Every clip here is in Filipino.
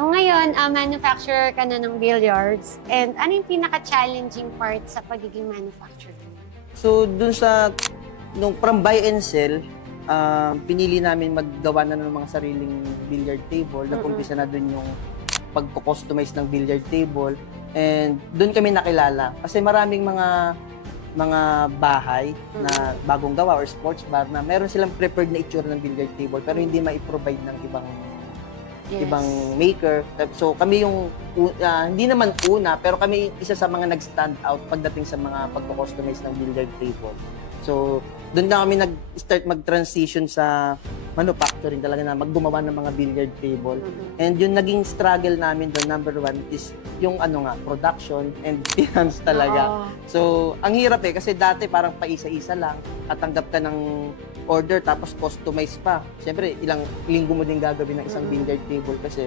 So ngayon, manufacturer ka na ng billiards. And ano yung pinaka-challenging part sa pagiging manufacturer? So, dun sa, from buy and sell, pinili namin maggawa na ng mga sariling billiard table. Nag-umpisa na dun yung pagko-customize ng billiard table. And dun kami nakilala. Kasi maraming mga bahay na bagong gawa or sports bar na meron silang prepared na itsura ng billiard table pero hindi ma-provide ng ibang maker. So kami yung hindi naman una pero kami isa sa mga nag-stand out pagdating sa mga pagko-customize ng billiard table. So doon na kami nag-start mag-transition sa manufacturing talaga na maggumawa ng mga billiard table. And yung naging struggle namin doon, number one, is yung production and finance talaga. So, ang hirap kasi dati parang paisa-isa lang, katanggap ka ng order tapos customize pa. Siyempre, ilang linggo mo din gagawin ng isang billiard table kasi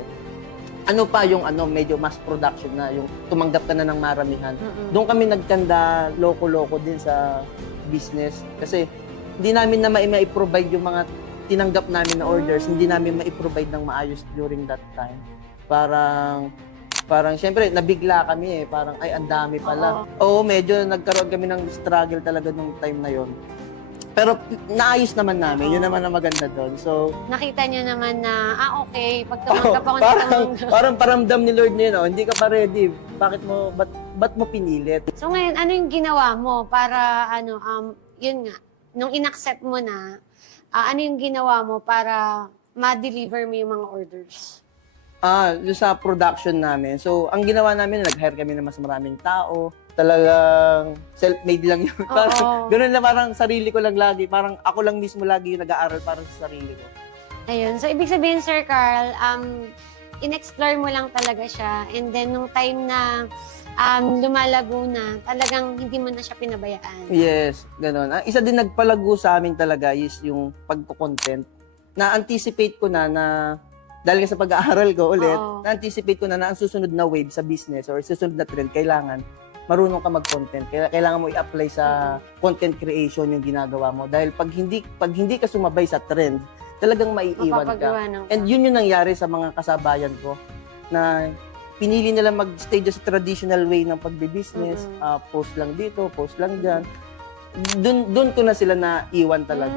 yung medyo mass production na, yung tumanggap ka na ng maramihan. Doon kami nagkanda loko-loko din sa business kasi hindi namin na ma-provide yung mga tinanggap namin na orders, hindi namin ma-provide ng maayos during that time. Parang syempre, nabigla kami parang ay, ang dami pala. Oo, medyo nagkaroon kami ng struggle talaga nung time na yon. Pero naayos naman namin, yun naman ang maganda doon. So, nakita niyo naman na, okay, pag tumanggap ako parang paramdam ni Lord niya, hindi ka pa ready. Ba't mo pinilit? So ngayon, ano yung ginawa mo para, yun nga, nung in-accept mo na, ano yung ginawa mo para ma-deliver mo yung mga orders? Yung sa production namin. So, ang ginawa namin, nag-hire kami ng mas maraming tao. Talagang self-made lang yun. Ganun na parang sarili ko lang lagi. Parang ako lang mismo lagi yung nag-aaral para sa sarili ko. Ayun. So, ibig sabihin, Sir Carl, in-explore mo lang talaga siya. And then, nung time na lumalago na, talagang hindi mo na siya pinabayaan. Yes, ganun. Isa din nagpalago sa amin talaga is yung pagko-content. Na-anticipate ko na dahil sa pag-aaral ko ulit, na-anticipate ko na ang susunod na wave sa business or susunod na trend, kailangan marunong ka mag-content. Kailangan mo i-apply sa content creation yung ginagawa mo. Dahil pag hindi ka sumabay sa trend, talagang maiiwan ka. And yun yung nangyari sa mga kasabayan ko na pinili nila mag-stay sa traditional way ng pagbe-business. Post lang dito, post lang dyan. Doon ko na sila naiwan talaga.